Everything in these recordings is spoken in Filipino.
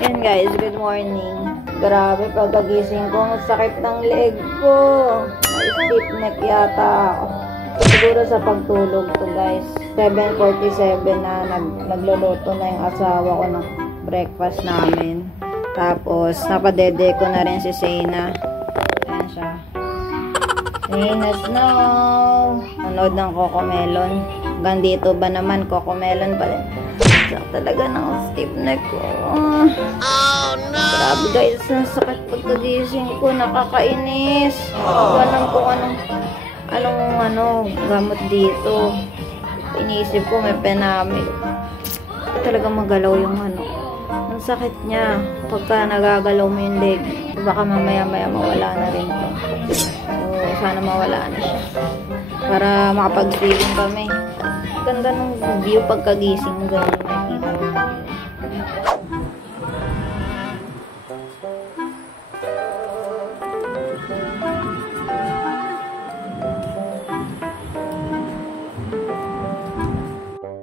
Yan guys, good morning. Grabe, pagkagising ko, ang sakit ng leg ko. May stiff neck yata ako. Siguro sa pagtulog to guys. 7:47 na, nagluluto na yung asawa ko ng breakfast namin. Tapos, napadede ko na rin si Sena. Ayan siya. Sena's now. Nanood ng Cocomelon. Hanggang dito ba naman, Cocomelon pa rin. Talaga ng stiff neck ko. Oh no! Grabe guys, nasakit pagkagising ko. Nakakainis. Alam ko anong gamot dito. Inisip ko may penamil. Talaga magalaw yung ang sakit niya. Pagka nagagalaw mo yung leg, baka mamaya-maya mawala na rin to. So, sana mawala na siya. Para makapag-swimming kami. Ganda ng view pagkagising. Ganun nakikita ko.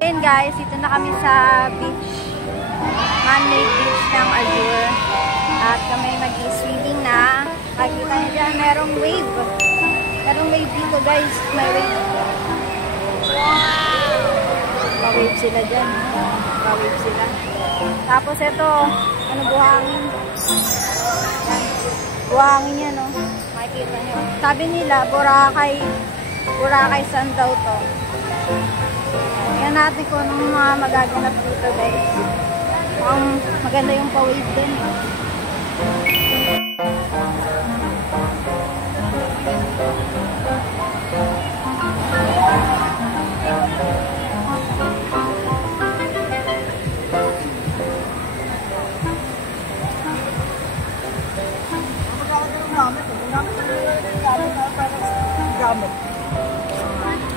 Ayan guys, ito na kami sa beach. Man-made beach ng Azure. At kami mag-swimming na. Nakikita nyo dyan, merong wave. Merong wave dito guys. May wave. Wow! Pa-wave sila dyan. Pa-wave sila. Tapos ito, buhangin. Yan. Buhangin yan, no? Makikita nyo. Sabi nila, Boracay Sand daw to. Yan natin kung anong mga magaganap dito, guys. Maganda yung pa-wave din.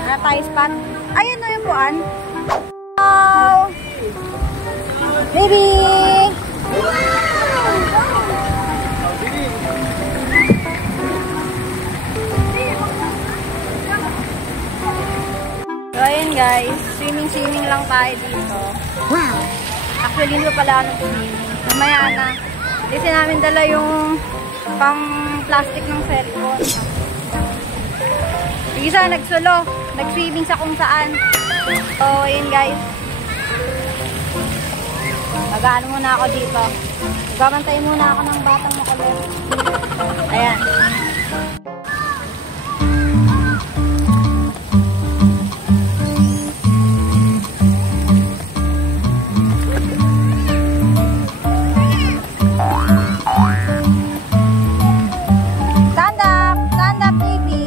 Ano tayo spot? Ayun na yung buwan. Oh! Baby! So ayun guys, swimming lang tayo dito. Wow! Actually hindi pa pala ako nag-swimming. Mamaya na. Kasi namin dala yung pang plastic ng cellphone. Yung isa nagsulo, nag-swimming sa kung saan. So ayun guys. Mag-ano muna ako dito. Babantay muna ako ng batang makulit. Ayan. Stand up baby.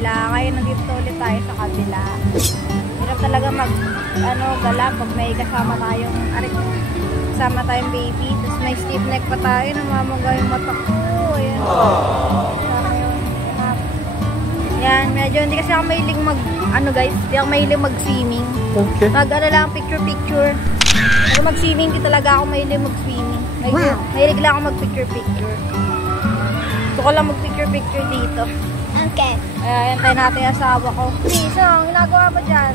Ngayon nandito ulit tayo sa kabila. Hirap talaga gala pag may kasama tayong baby. Tapos may stiff neck pa tayo. Namamaga yung mata ko. Ayan. Yan, medyo hindi kasi ako mahilig hindi ako mahilig mag-swimming. Okay. Lang, picture. Pero mag-swimming, talaga ako mahilig mag-swimming. Mahilig lang ako mag-picture. Gusto ko lang mag-picture dito. Okay. Ayan, tayo natin yung asawa ko. Please, ang ginagawa ba dyan?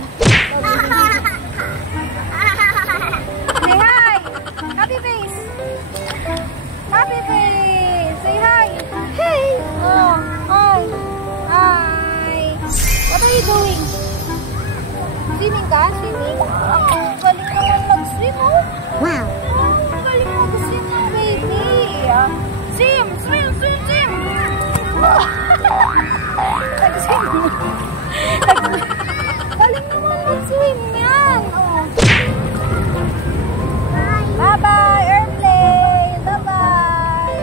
Say hi! Happy face! Happy face! Say hi! Hey! Oh, hi! Hi! What are you doing? Swimming ka? Swimming? Galing naman mag-swim, oh! Wow! Galing mag-swim, baby! Swim! Galing naman mag-swim yan. Oh. Bye-bye, airplane. Bye-bye.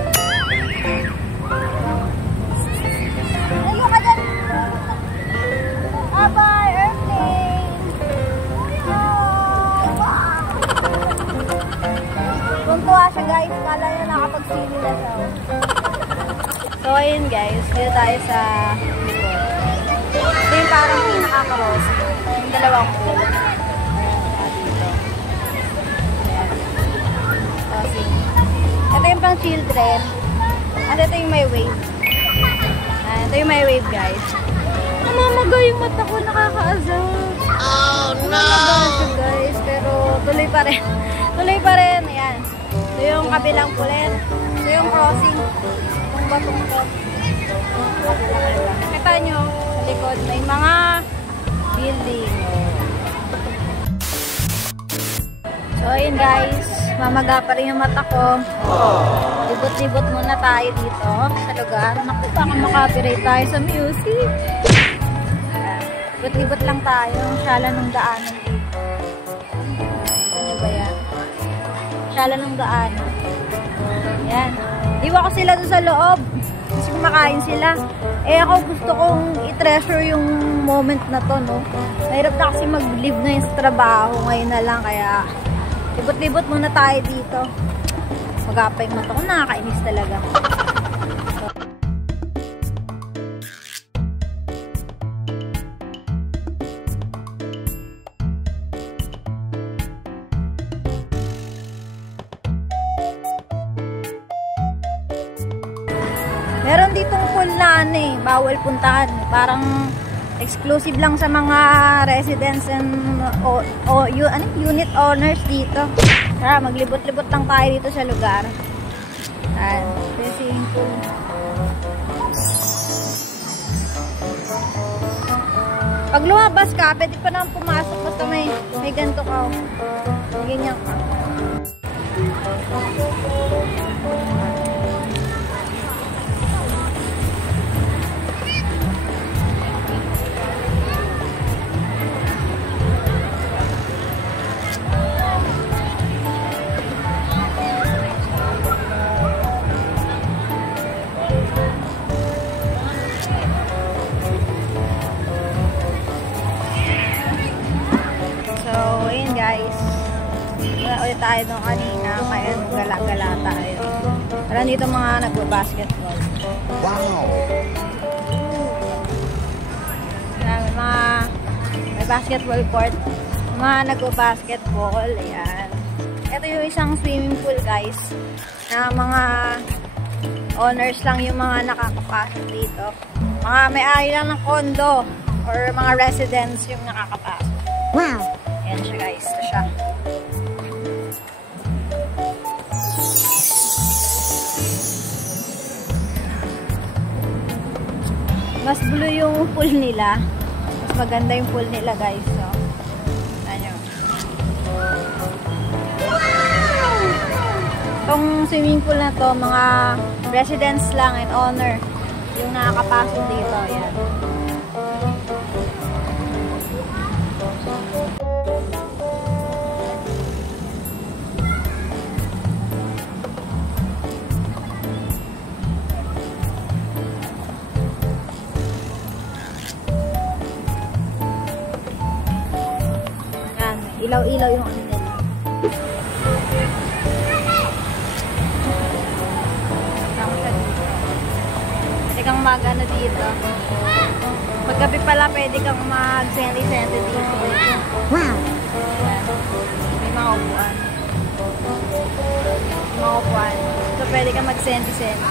Layo ka dyan. Bye-bye, airplane. Oh, wow. Tuntua siya guys. Kala niya nakapag-swimming na siya. So, ayun guys. Dito tayo sa ito yung parang pinaka-cross. Yung dalawang pool. Dito. Crossing. Ito yung pang children. At ito yung may wave. Ito yung may wave guys. Namamaga yung mata ko. Nakakaazal. Oh no! Namamaga guys. Pero tuloy pa rin. Tuloy pa rin. Ayan. Ito yung kabilang pulen. Ito yung crossing. Itong batong ko. Kita nyo. Likod may mga building. So ayun guys, mamaga pa rin yung mata ko. Libot-libot muna tayo dito sa lugar. Naku, baka makapirate tayo sa music. Libot-libot lang tayo. Shala ng daanan dito. Ano ba yan? Shala ng daanan. Yan. Iwa ko sila doon sa loob. Kasi kumakain sila. Eh ako gusto kong i-treasure yung moment na to, no? Mahirap na kasi mag-live na yung sa trabaho. Ngayon na lang, kaya libot-libot muna tayo dito. Mag-apay mo to. Nakakainis talaga. So, meron ditong pool na ano eh, bawal puntahan. Parang exclusive lang sa mga residents and unit owners dito. Tara, maglibot-libot lang tayo dito sa lugar. Ayan, swimming pool. Pag lumabas ka, pwede pa naman pumasok basta may ganito ka. May ganyan ka. Guys, wala ulit tayo doon kanina, kaya gala-gala tayo. Parang dito mga nagbabasketball. Wow! May basketball court. Mga nagbabasketball, ayan. Ito yung isang swimming pool guys, na mga owners lang yung mga nakakapasok dito. Mga may-ari lang ng condo or mga residents yung nakakapasok. Wow! Ayan siya guys, ito siya. Mas blue yung pool nila. Mas maganda yung pool nila guys. So, ano. Itong swimming pool na to, mga residents lang and owner yung nakakapasok dito. Ayan. Ilaw-ilaw yung ano nila. Pwede kang mag-ano dito. Paggabi pala pwede kang mag-senti-senti dito. Wow! May mga upuan. So pwede kang mag-senti-senti.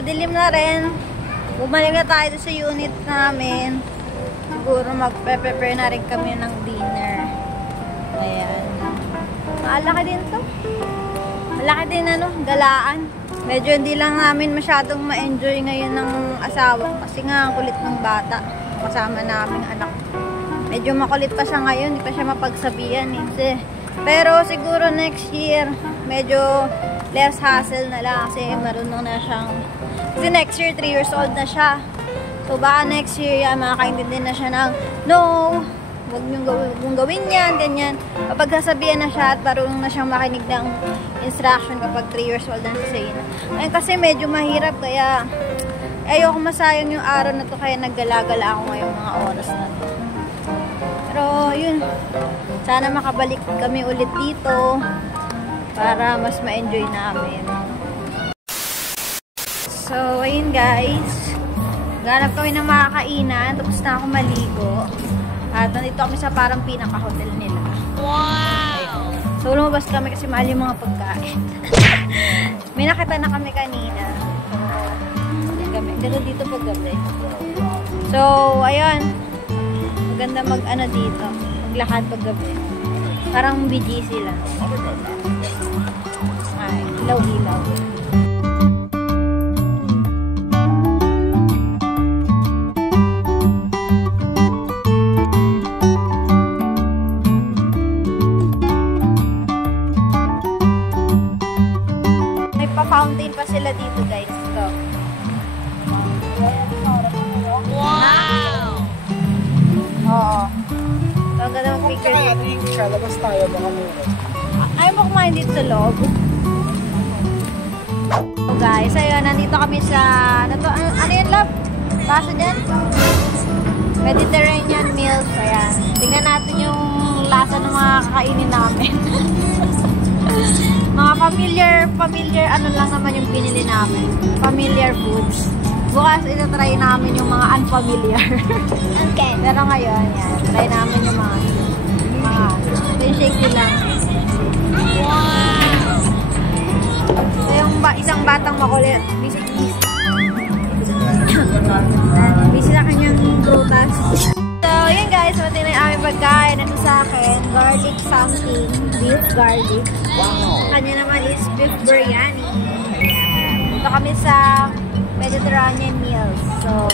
padilim na rin. Bumalik na tayo sa unit namin. Siguro magpe-prepare na rin kami ng dinner. Ayan. Malaki din to. Malaki din galaan. Medyo hindi lang namin masyadong ma-enjoy ngayon ng asawa kasi nga ang kulit ng bata. Kasama naming anak. Medyo makulit pa siya ngayon, hindi pa siya mapagsabihan eh. Pero siguro next year, medyo less hassle na lang kasi marunong na siyang... Kasi next year, 3 years old na siya. So baka next year, makakaintindi na siya ng, no, huwag niyong gawin yan, ganyan. Kapag sasabihan na siya at marunong na siyang makinig ng instruction kapag 3 years old na siya. Ayun kasi medyo mahirap, kaya ayoko masayang yung araw na to, kaya naggalagala ako ngayong mga oras na to. Pero yun, sana makabalik kami ulit dito para mas ma-enjoy namin. So ayun guys, ganap kami ng makakainan, tapos na ako maligo. At nandito kami sa parang pinaka-hotel nila. Wow! So lumabas kami kasi mahal yung mga pagkain. May nakita na kami kanina. Gano'n dito pag gabi. So, ayun. Maganda dito. Maglakad pag gabi. Parang BGC lang. Ay, ilaw-ilaw. May pa-fountain pa sila dito guys. Ito. Wow! Oo. So, ang ganda mag-picture dito. Labas tayo, baka mura. Ayaw mo kumain dito sa loob. So guys, ayun, nandito kami sa... Ano yan, love? Basa dyan? Mediterranean meals. Ayan. Tingnan natin yung lasa ng mga kakainin namin. Mga familiar ano lang naman yung pinili namin. Familiar foods. Bukas itatry namin yung mga unfamiliar. Okay. Pero ngayon, yan. Try namin yung mga shake nyo lang. Wow! So yung isang batang makulit. Busy na kanyang prutas. So, yun guys. Mati na yung aming pagkain. Ano sa akin? Garlic something. Beef garlic. Wow! Kanya naman is beef biryani. Ito kami sa Mediterranean meals. So,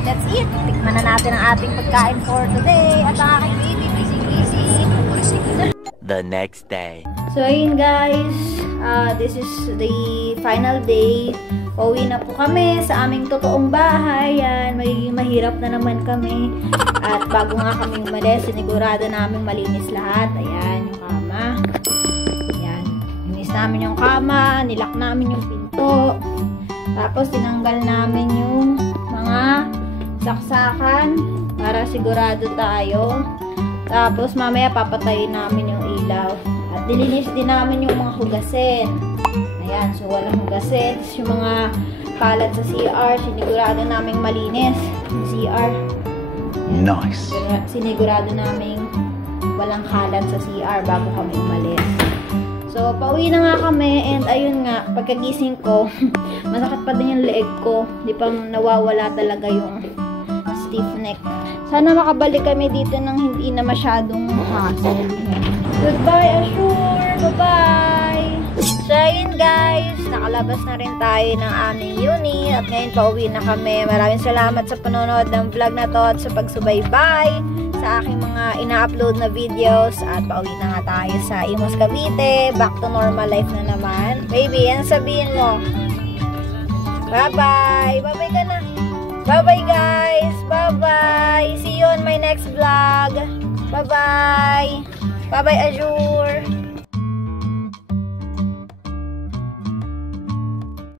that's it. Tikman na natin ang ating pagkain for today. At ang aking baby, busy-busy. The next day. So, ayun guys. This is the final day. Pauwi na po kami sa aming totoong bahay. Yan, magiging mahirap na naman kami. At bago nga kami umalis, sinigurado namin malinis lahat. Ayan, yung kama. Ayan. Linis namin yung kama. Nilak namin yung pinto. Tapos, tinanggal namin yung mga saksakan para sigurado tayo. Tapos, mamaya papatayin namin yung ilaw. At dilinis din namin yung mga hugasin. Ayan, so walang hugasin. Yung mga kalat sa CR, sinigurado namin malinis. Yung CR. Nice. Sinigurado namin walang kalat sa CR bago kami umalis. So, pauwi na nga kami, and ayun nga, pagkagising ko, masakit pa din yung leeg ko. Di pa nawawala talaga yung stiff neck. Sana makabalik kami dito ng hindi na masyadong hassle. Goodbye, Assure! Bye-bye! So, ayun guys, nakalabas na rin tayo ng aming uni, at ngayon pauwi na kami. Maraming salamat sa panonood ng vlog na to at sa pagsubaybay sa aking mga ina-upload na videos, at pauwi na nga tayo sa Imus, Cavite. Back to normal life na naman. Baby, yan sabihin mo. Bye-bye! Bye-bye ka na! Bye-bye guys! Bye-bye! See you on my next vlog! Bye-bye! Bye-bye, Azure!